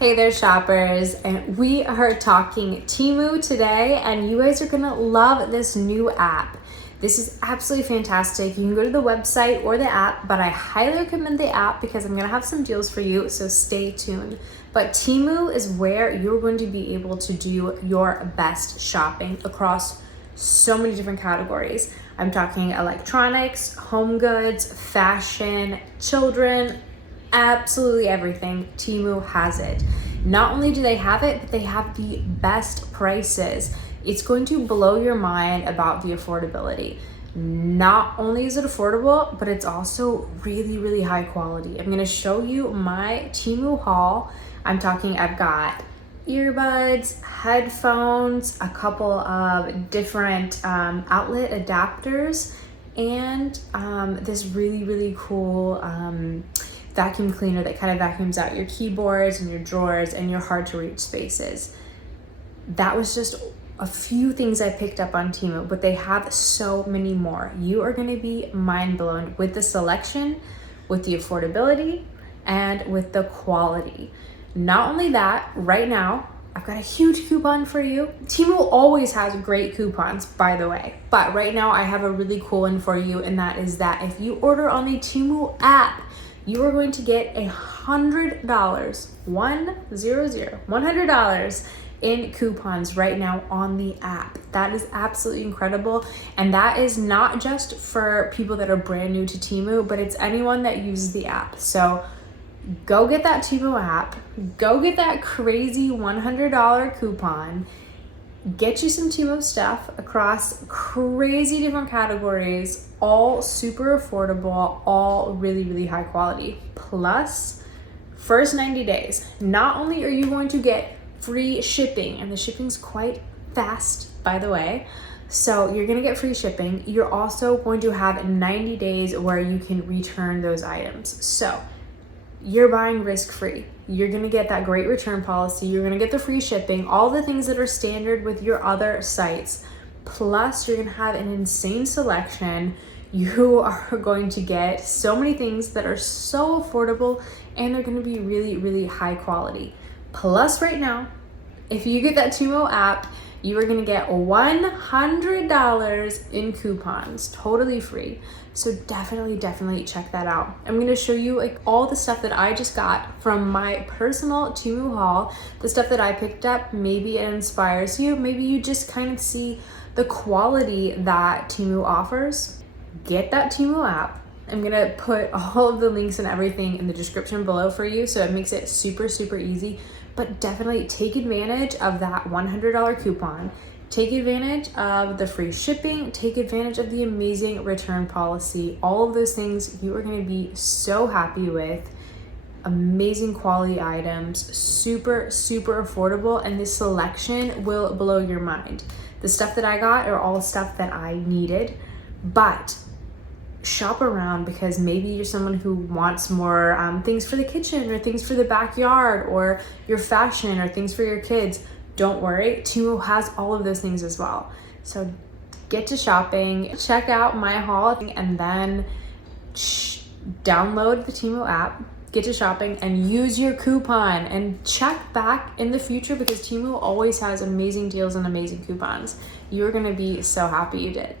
Hey there, shoppers, and we are talking TEMU today, and you guys are gonna love this new app. This is absolutely fantastic. You can go to the website or the app, but I highly recommend the app because I'm gonna have some deals for you, so stay tuned. But TEMU is where you're going to be able to do your best shopping across so many different categories. I'm talking electronics, home goods, fashion, children, absolutely everything. TEMU has it. Not only do they have it, but they have the best prices. It's going to blow your mind about the affordability. Not only is it affordable, but it's also really, really high quality. I'm gonna show you my TEMU haul. I've got earbuds, headphones, a couple of different outlet adapters, and this really, really cool vacuum cleaner that kind of vacuums out your keyboards and your drawers and your hard to reach spaces. That was just a few things I picked up on TEMU, but they have so many more. You are gonna be mind blown with the selection, with the affordability, and with the quality. Not only that, right now, I've got a huge coupon for you. TEMU always has great coupons, by the way, but right now I have a really cool one for you, and that is that if you order on the TEMU app, you are going to get $100, $100 in coupons right now on the app. That is absolutely incredible. And that is not just for people that are brand new to TEMU, but it's anyone that uses the app. So go get that TEMU app, go get that crazy $100 coupon, get you some TEMU stuff across crazy different categories, all super affordable, all really, really high quality. Plus, first 90 days, not only are you going to get free shipping, and the shipping's quite fast, by the way, so you're gonna get free shipping, you're also going to have 90 days where you can return those items. So you're buying risk-free. You're gonna get that great return policy. You're gonna get the free shipping, all the things that are standard with your other sites. Plus, you're gonna have an insane selection. You are going to get so many things that are so affordable, and they're gonna be really, really high quality. Plus, right now, if you get that TEMU app, you are gonna get $100 in coupons, totally free. So definitely check that out. I'm gonna show you like all the stuff that I just got from my personal TEMU haul, the stuff that I picked up. Maybe it inspires you, maybe you just kind of see the quality that TEMU offers. Get that TEMU app. I'm gonna put all of the links and everything in the description below for you, so it makes it super easy. But definitely take advantage of that $100 coupon. Take advantage of the free shipping, take advantage of the amazing return policy. All of those things you are gonna be so happy with. Amazing quality items, super affordable, and this selection will blow your mind. The stuff that I got are all stuff that I needed, but shop around because maybe you're someone who wants more things for the kitchen or things for the backyard or your fashion or things for your kids. Don't worry, TEMU has all of those things as well. So get to shopping, check out my haul, and then download the TEMU app, get to shopping, and use your coupon, and check back in the future because TEMU always has amazing deals and amazing coupons. You're gonna be so happy you did.